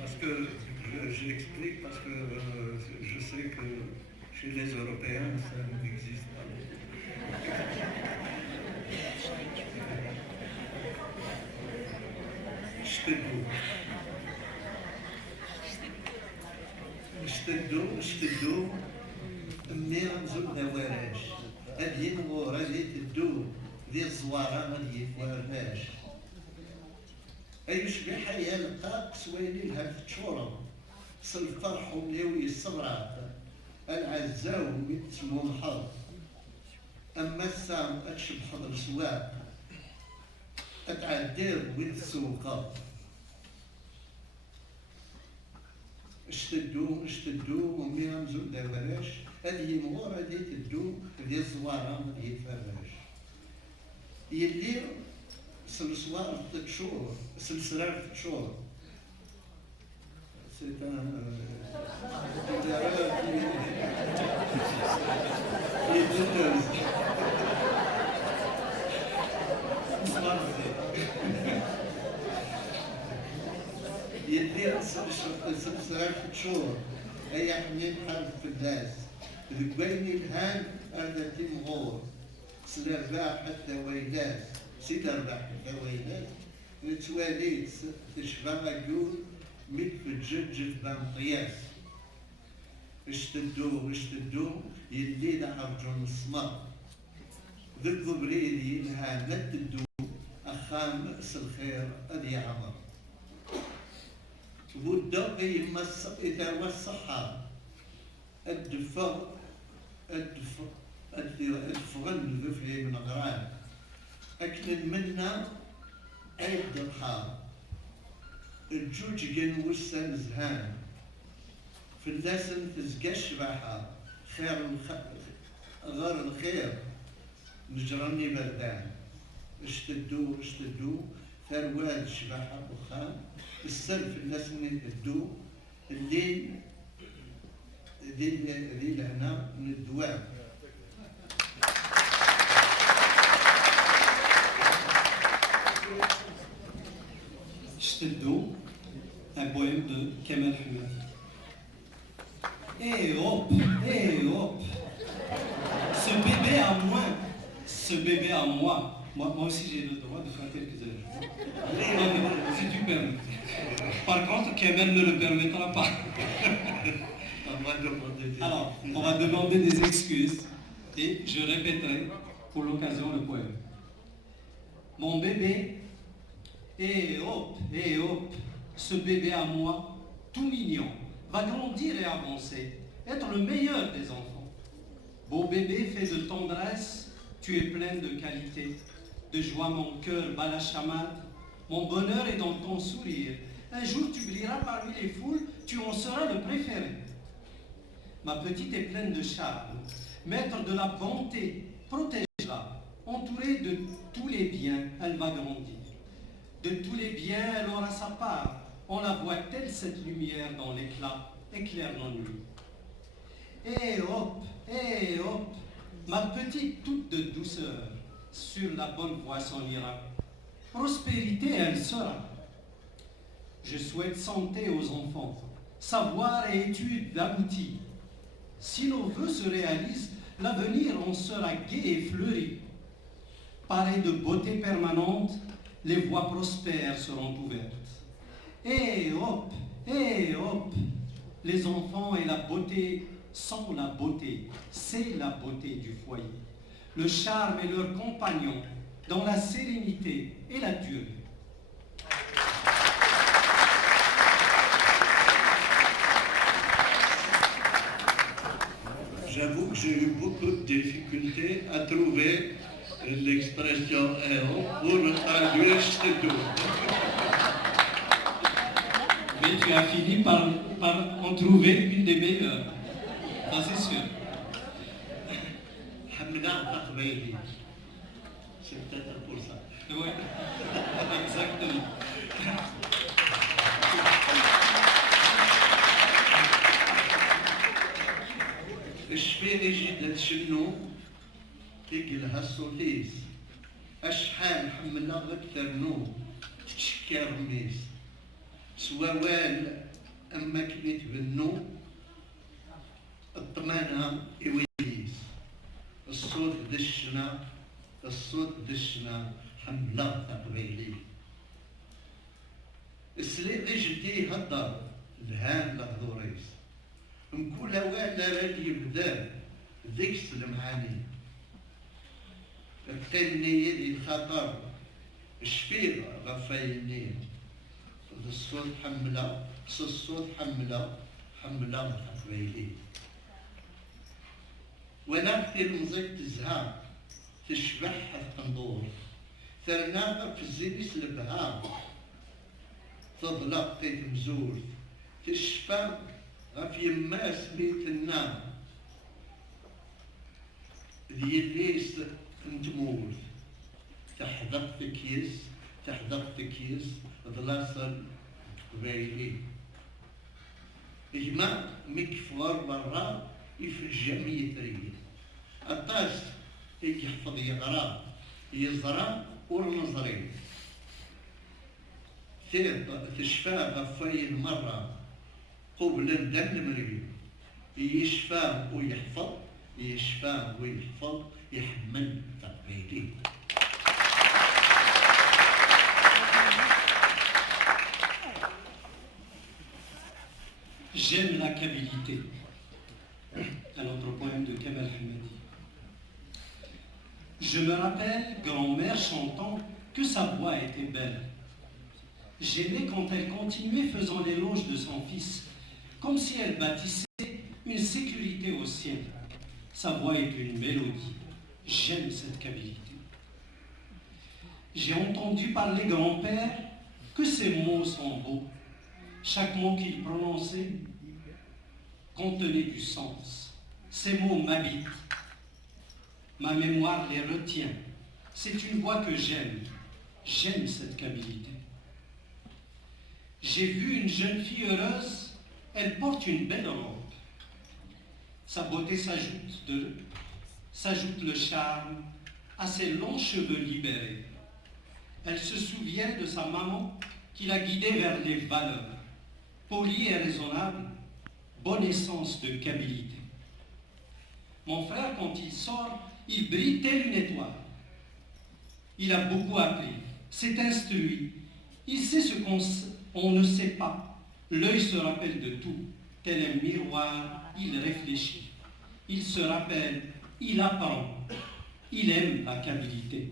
Parce que, j'explique parce que je sais que chez les Européens, ça n'existe pas. شتدو ميرا نزول دواراش هادي نغور هادي تدو ذي الزوارة غادي يفواراش أيشبه حيا لقاك سويني لها في تشورة سالفرح ومليوي الصبرات العزاو ميتسمو الحظ أما السام أتشب حضر سواق أتعدير وين السوقات اشتدو وميرا نزول دواراش هادي مغور هادي تدو ذي الزوارة غادي يفراش يلي سلسلة تشور سلسلة تشور c'est un يدير سلسلة تشور أي حميم حرف في الناس ذقيني الهان أنا تيمغور سلرباح حتى ويناس سيدرباح حتى ويناس نتواليت تشبه أقول ميت في الجنجل بان قياس اشتدو يلي نعرجون السمر ذكو بريدي لها نتدو أخام مأس الخير أدي عمر والدق يمس إذا والصحة الدفغ الدفغن ذفلي من غران أكل منا عيد الحار الجوج جن وسن زهان في اللسن تزقى الشباحة خير غير الخير نجرني بردان اشتدو ثروات الشباحة بخان السر في اللسن يدو الليل ذي لهنا من الدوام Chteddo, un poème de Kemal Hamadi. Eh hop, ce bébé à moi, moi aussi j'ai le droit de faire quelques erreurs. Si tu permets. Par contre, Kemal ne le permettra pas. Alors, on va demander des excuses et je répéterai pour l'occasion le poème. Mon bébé, eh hop, ce bébé à moi, tout mignon, va grandir et avancer, être le meilleur des enfants. Beau bébé fait de tendresse, tu es plein de qualité, de joie mon cœur bat la chamade, mon bonheur est dans ton sourire. Un jour tu brilleras parmi les foules, tu en seras le préféré. Ma petite est pleine de charme, maître de la bonté, protège-la, entourée de tous les biens, elle va grandir. De tous les biens, elle aura sa part. On la voit telle cette lumière dans l'éclat, éclaire l'ennui. Eh hop, ma petite toute de douceur, sur la bonne voie s'en ira. Prospérité, elle sera. Je souhaite santé aux enfants, savoir et études abouties. Si nos vœux se réalisent, l'avenir en sera gai et fleuri. Paré de beauté permanente, les voies prospères seront ouvertes. Eh hop, les enfants et la beauté sont la beauté, c'est la beauté du foyer. Le charme est leur compagnon dans la sérénité et la durée. J'avoue que j'ai eu beaucoup de difficultés à trouver l'expression héros pour traduire Chteddo. Mais tu as fini par en trouver une des meilleures. Ça c'est sûr. C'est peut-être pour ça. Oui, exactement. الشفيني جيت تشنو تيقلها السوليس أشحال حملنا أكثر نوم تشكى رميس سواوال أما كي يتبنوا الطمانة إويليس الصوت دشنا الصوت دشنا حملة تقبيلي السليم جدي هدر الهان لغدوريس نقول وين راه يبدا ذيك المعاني التنية ديال الخطر الشفير غفاينين الصوت حملة الصوت حملة تقبيلي وانا في المزيك تزهى تشبح التنظور ثرنا في الزينيس البهام تضلق مزور تشفى غف يماس بيت النام دياليس نتموت تحدق تكيس ضلاصل قبايلي إجماع مكفور برا يفجم يتريد الطاس يحفظ يقرا يزرع والنظرين تشفى غفاين مرة قبل دم المريض يشفى ويحفظ يحمل تقبيلي J'aime la kabylie. Un autre poème de Kamal Hamadi. Je me rappelle, grand-mère chantant, que sa voix était belle. J'aimais quand elle continuait faisant l'éloge de son fils, comme si elle bâtissait une sécurité au ciel. Sa voix est une mélodie. J'aime cette kabylie. J'ai entendu par les grands-pères que ces mots sont beaux. Chaque mot qu'il prononçait contenait du sens. Ces mots m'habitent. Ma mémoire les retient. C'est une voix que j'aime. J'aime cette kabylie. J'ai vu une jeune fille heureuse, elle porte une belle robe. Sa beauté s'ajoute le charme à ses longs cheveux libérés. Elle se souvient de sa maman qui l'a guidée vers les valeurs. Polie et raisonnable, bonne essence de kabylie. Mon frère, quand il sort, il brille tel une étoile. Il a beaucoup appris, s'est instruit. Il sait ce qu'on ne sait pas. L'œil se rappelle de tout. Tel un miroir, il réfléchit. Il se rappelle, il apprend. Il aime la kabylie.